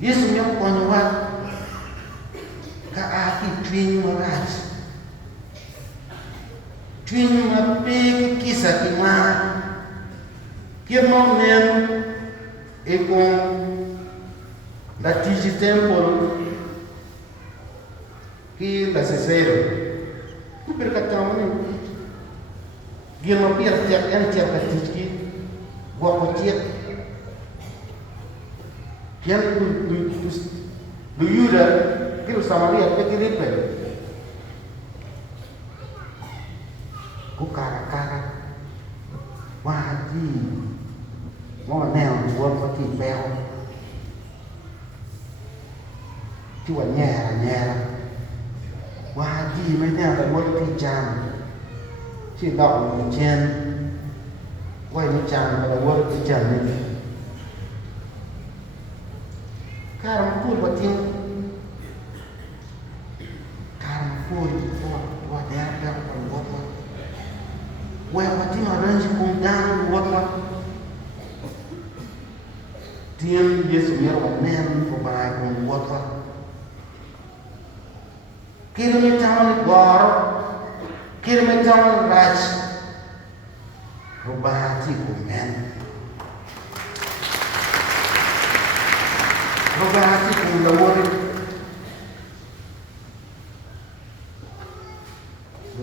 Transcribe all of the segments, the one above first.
Yesu miyo konyowa ka aki chuny marach, chuny mapek kisa kimar kirmo nen ikong latiji temple ki la sesero kupir katawani gima pier tiak en tiak katijki gwako tiak kian du Yuda kiru Samaria pekiripe ku kara wahati mo neo buat pati beo chua nyera wahati mấy neo là buat pati jam chỉ đọc một trên quay nó chàng là buat pati jam này karma pur pati karma pur buat dia buat where pati maranji kung down buat Tiêm Yesu miar wa nen ko ba ko wota kirme tawn gor kirme tawn raj ko ba ti ko men ko ba ti ko lawori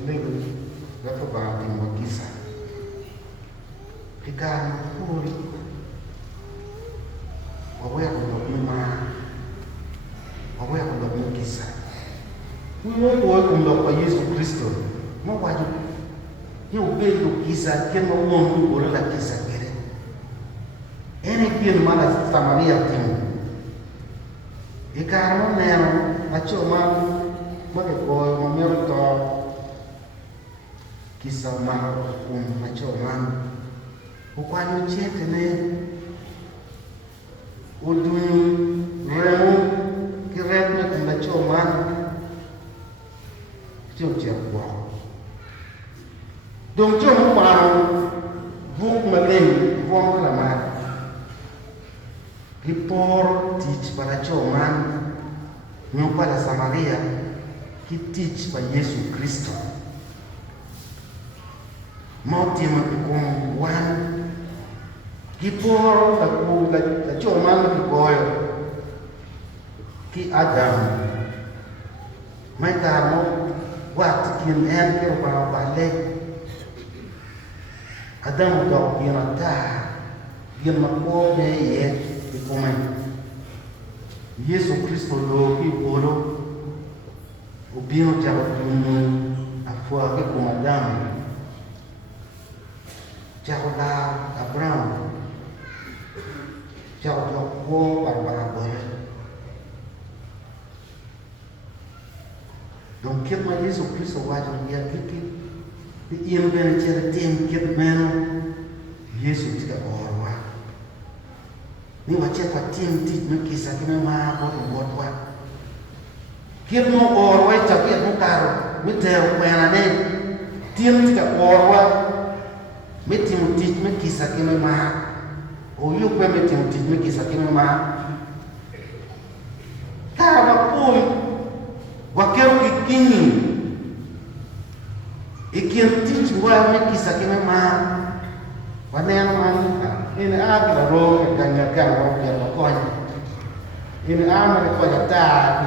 lego ga ko ba ti mo kisa kikan puri wawea kumlokuma wawea kumlokisa Mungu wewe kumlokwa Yesu Kristo Mungu waju hiyo belo kisa kema Mungu bora kisa kere ene kien mala Samaria timu ikarmo neno acho ma bage ko momero to kisa ma acho man ukwanyo chete ne udun remo kirepne kunda choman choche kwa dong chom kwa buk maleng vong la ma kipor teach para choman nyumba la Samaria ki teach pa Yesu Kristo motima kung wan Kipor la choman ki koyo ki Adam mai tamo wat kin en ke ba bale Adam do kin ta kin ma ko be ye ki komen Yesu Kristo lo ki polo ubino ja tunu afwa ke ko Adam Jahola Abraham Chào cho cô bà bơi Đồng kiếp mà Giêsu Christ qua trong nhà cái yên bên trên tiền kiếp men Giêsu thì đã bỏ qua nhưng mà chết qua tiền thì nó kỳ cái mà có được bớt qua kiếp nó bỏ qua chẳng biết nó caro mới theo quen là nên tiền thì đã bỏ qua mới tìm tít mới kỳ cái mà Oyu kwa meti mtijme kisa kime ma Kama pui Wakero kikini Ikian tijwa me kisa kime ma Wanena mani Ini agla ro Kanya kama Kaya wakonya Ini amane kwa jata